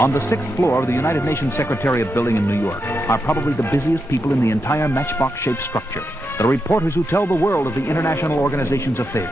On the 6th floor of the United Nations Secretariat building in New York are probably the busiest people in the entire matchbox-shaped structure, the reporters who tell the world of the international organization's affairs.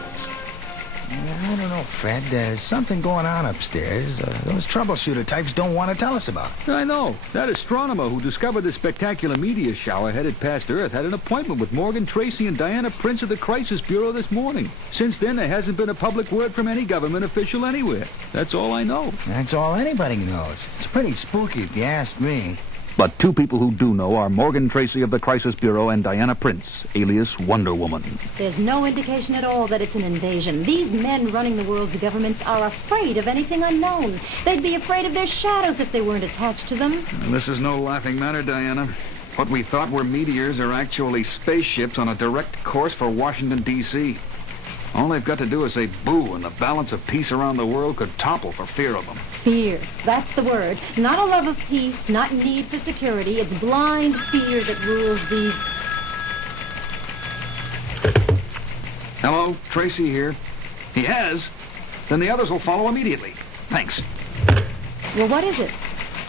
I don't know, Fred. There's something going on upstairs. Those troubleshooter types don't want to tell us about. I know. That astronomer who discovered the spectacular meteor shower headed past Earth had an appointment with Morgan Tracy and Diana Prince of the Crisis Bureau this morning. Since then, there hasn't been a public word from any government official anywhere. That's all I know. That's all anybody knows. It's pretty spooky if you ask me. But two people who do know are Morgan Tracy of the Crisis Bureau and Diana Prince, alias Wonder Woman. There's no indication at all that it's an invasion. These men running the world's governments are afraid of anything unknown. They'd be afraid of their shadows if they weren't attached to them. This is no laughing matter, Diana. What we thought were meteors are actually spaceships on a direct course for Washington, D.C. All they've got to do is say boo, and the balance of peace around the world could topple for fear of them. Fear. That's the word. Not a love of peace, not need for security. It's blind fear that rules these... Hello, Tracy here. He has? Then the others will follow immediately. Thanks. Well, what is it?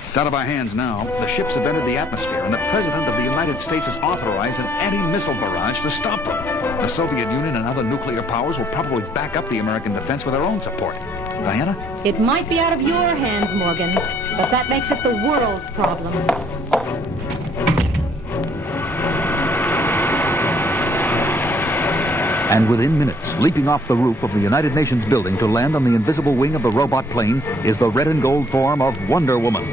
It's out of our hands now. The ships have entered the atmosphere, and the President of the United States has authorized an anti-missile barrage to stop them. The Soviet Union and other nuclear powers will probably back up the American defense with their own support. Diana? It might be out of your hands, Morgan, but that makes it the world's problem. And within minutes, leaping off the roof of the United Nations building to land on the invisible wing of the robot plane is the red and gold form of Wonder Woman.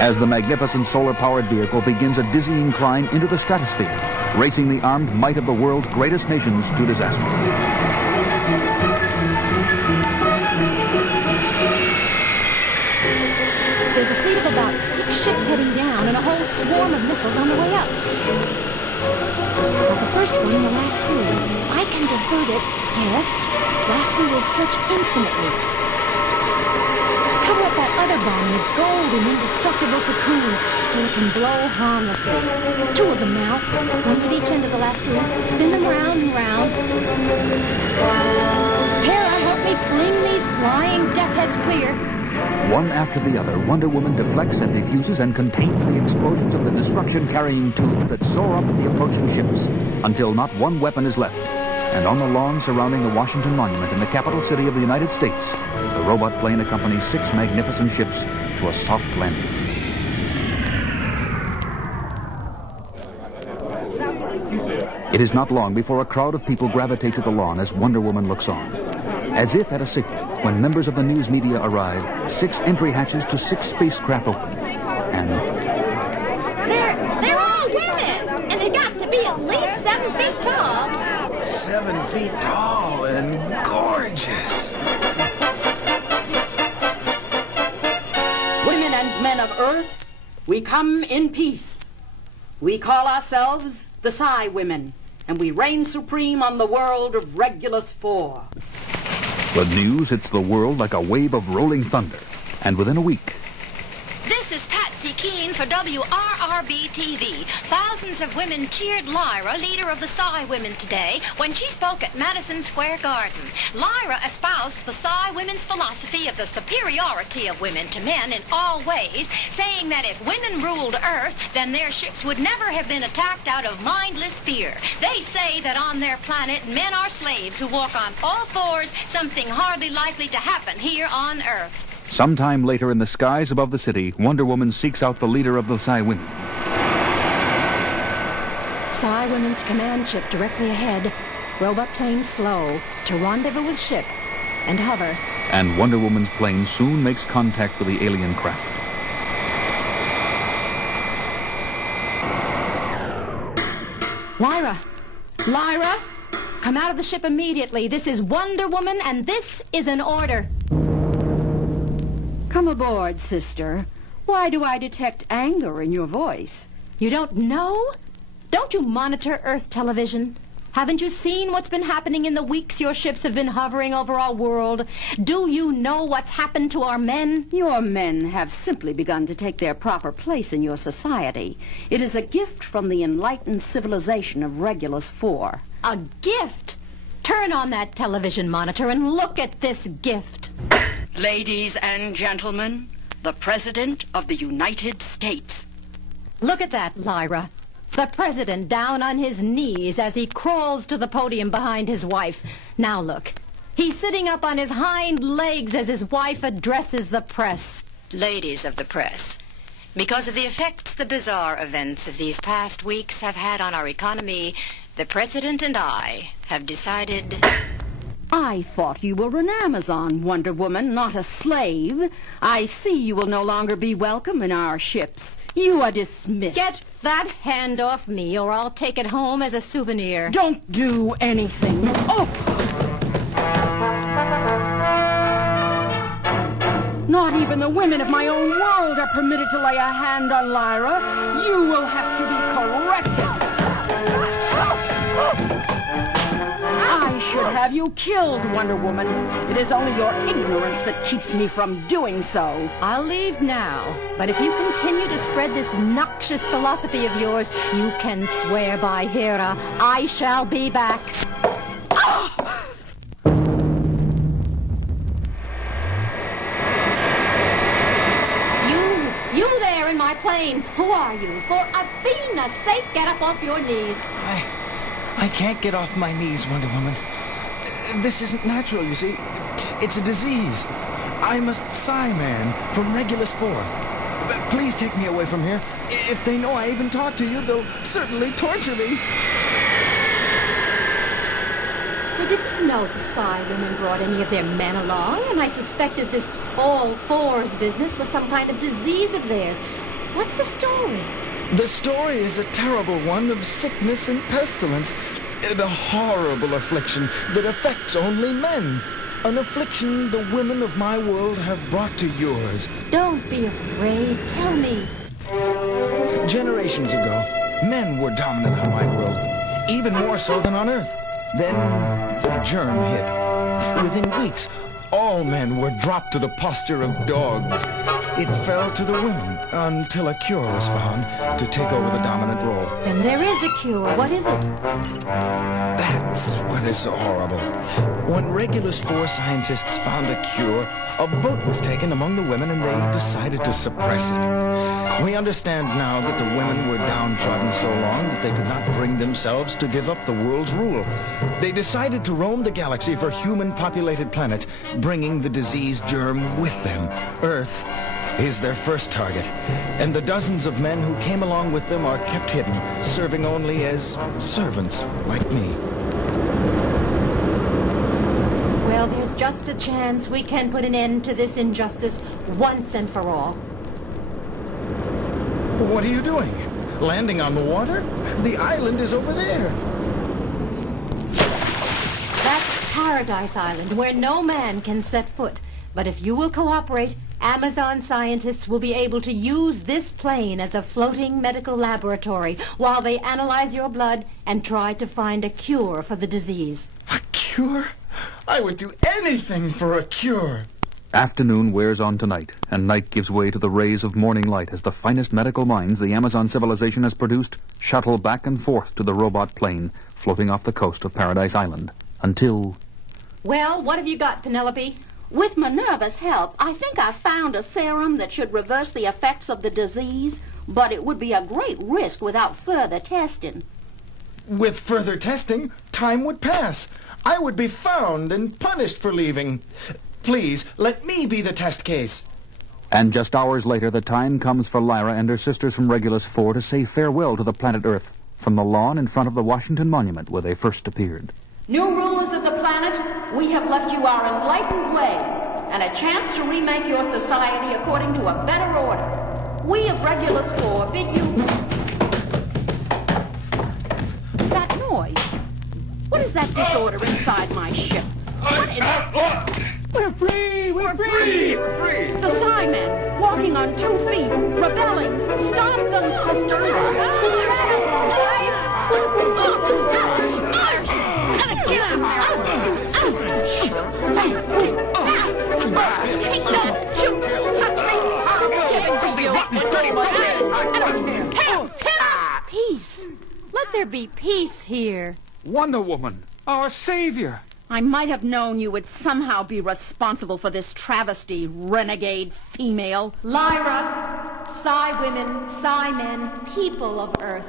As the magnificent solar-powered vehicle begins a dizzying climb into the stratosphere, racing the armed might of the world's greatest nations to disaster. There's a fleet of about 6 ships heading down and a whole swarm of missiles on the way up. Now, the first one, the lasso. I can divert it. Yes, lasso will stretch infinitely. Cover up that other bomb with gold and indestructible cocoon so it can blow harmlessly. 2 of them now. One at each end of the lasso. Spin them round and round. Hera, help me fling these flying death heads clear. One after the other, Wonder Woman deflects and defuses and contains the explosions of the destruction-carrying tubes that soar up at the approaching ships, until not one weapon is left. And on the lawn surrounding the Washington Monument in the capital city of the United States, the robot plane accompanies 6 magnificent ships to a soft landing. It is not long before a crowd of people gravitate to the lawn as Wonder Woman looks on. As if at a signal, when members of the news media arrive, 6 entry hatches to 6 spacecraft open. And... They're all women! And they've got to be at least 7 feet tall. 7 feet tall and gorgeous. Women and men of Earth, we come in peace. We call ourselves the Psi Women, and we reign supreme on the world of Regulus IV. The news hits the world like a wave of rolling thunder, and within a week... This is Patsy Keene for WRRB-TV. Thousands of women cheered Lyra, leader of the Psi Women, today when she spoke at Madison Square Garden. Lyra espoused the Psi Women's philosophy of the superiority of women to men in all ways, saying that if women ruled Earth, then their ships would never have been attacked out of mindless fear. They say that on their planet, men are slaves who walk on all fours, something hardly likely to happen here on Earth. Sometime later in the skies above the city, Wonder Woman seeks out the leader of the Psi Women. Psi Women's command ship directly ahead. Robot plane slow to rendezvous with ship and hover. And Wonder Woman's plane soon makes contact with the alien craft. Lyra! Lyra! Come out of the ship immediately. This is Wonder Woman, and this is an order. Come aboard, sister. Why do I detect anger in your voice? You don't know? Don't you monitor Earth television? Haven't you seen what's been happening in the weeks your ships have been hovering over our world? Do you know what's happened to our men? Your men have simply begun to take their proper place in your society. It is a gift from the enlightened civilization of Regulus IV. A gift? Turn on that television monitor and look at this gift. Ladies and gentlemen, the President of the United States. Look at that, Lyra. The president down on his knees as he crawls to the podium behind his wife. Now look. He's sitting up on his hind legs as his wife addresses the press. Ladies of the press, because of the effects the bizarre events of these past weeks have had on our economy, the President and I have decided... I thought you were an Amazon, Wonder Woman, not a slave. I see you will no longer be welcome in our ships. You are dismissed. Get that hand off me, or I'll take it home as a souvenir. Don't do anything. Oh! Not even the women of my own world are permitted to lay a hand on Lyra. You will have to be corrected. I should have you killed, Wonder Woman. It is only your ignorance that keeps me from doing so. I'll leave now, but if you continue to spread this noxious philosophy of yours, you can swear by Hera, I shall be back. You there in my plane, who are you? For Athena's sake, get up off your knees. I can't get off my knees, Wonder Woman. This isn't natural, you see. It's a disease. I'm a Psy-Man from Regulus IV. Please take me away from here. If they know I even talked to you, they'll certainly torture me. I didn't know the Psy women brought any of their men along, and I suspected this all-fours business was some kind of disease of theirs. What's the story? The story is a terrible one of sickness and pestilence, and a horrible affliction that affects only men. An affliction the women of my world have brought to yours. Don't be afraid. Tell me. Generations ago, men were dominant on my world, even more so than on Earth. Then the germ hit. Within weeks, all men were dropped to the posture of dogs. It fell to the women until a cure was found to take over the dominant role. And there is a cure. What is it? That's what is so horrible. When Regulus IV scientists found a cure, a vote was taken among the women and they decided to suppress it. We understand now that the women were downtrodden so long that they could not bring themselves to give up the world's rule. They decided to roam the galaxy for human-populated planets, bringing the disease germ with them. Earth is their first target, and the dozens of men who came along with them are kept hidden, serving only as servants like me. Well, there's just a chance we can put an end to this injustice once and for all. What are you doing? Landing on the water? The island is over there. That's Paradise Island, where no man can set foot. But if you will cooperate, Amazon scientists will be able to use this plane as a floating medical laboratory while they analyze your blood and try to find a cure for the disease. A cure? I would do anything for a cure. Afternoon wears on to night, and night gives way to the rays of morning light as the finest medical minds the Amazon civilization has produced shuttle back and forth to the robot plane floating off the coast of Paradise Island. Until... Well, what have you got, Penelope? With Minerva's help, I think I found a serum that should reverse the effects of the disease, but it would be a great risk without further testing. With further testing, time would pass. I would be found and punished for leaving. Please, let me be the test case. And just hours later, the time comes for Lyra and her sisters from Regulus IV to say farewell to the planet Earth from the lawn in front of the Washington Monument where they first appeared. New rulers of the planet, we have left you our enlightened ways and a chance to remake your society according to a better order. We of Regulus IV bid you... That noise. What is that disorder inside my ship? What in... We're free! We're free! We're free! The Psy-Men, walking on 2 feet, rebelling. Stop them, sisters! Incredible life! Peace. Let there be peace here. Wonder Woman, our savior. I might have known you would somehow be responsible for this travesty, renegade female. Lyra, Psi women, Psi men, people of Earth.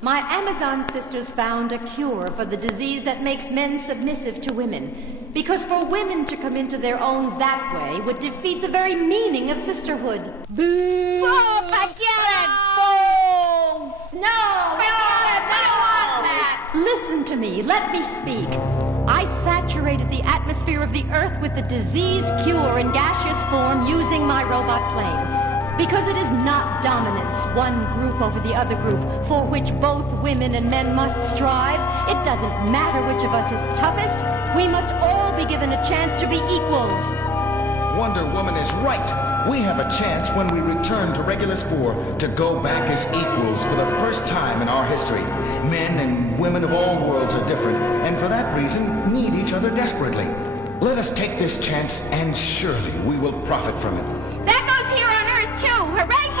My Amazon sisters found a cure for the disease that makes men submissive to women. Because for women to come into their own that way would defeat the very meaning of sisterhood. Boo! Oh, forget it! Balls! No! We don't want that! Listen to me. Let me speak. I saturated the atmosphere of the Earth with the disease cure in gaseous form using my robot plane. Because it is not dominance, one group over the other group, for which both women and men must strive. It doesn't matter which of us is toughest. We must all be given a chance to be equals. Wonder Woman is right. We have a chance when we return to Regulus 4 to go back as equals for the first time in our history. Men and women of all worlds are different, and for that reason need each other desperately. Let us take this chance, and surely we will profit from it. That goes here on Earth, too. Hooray!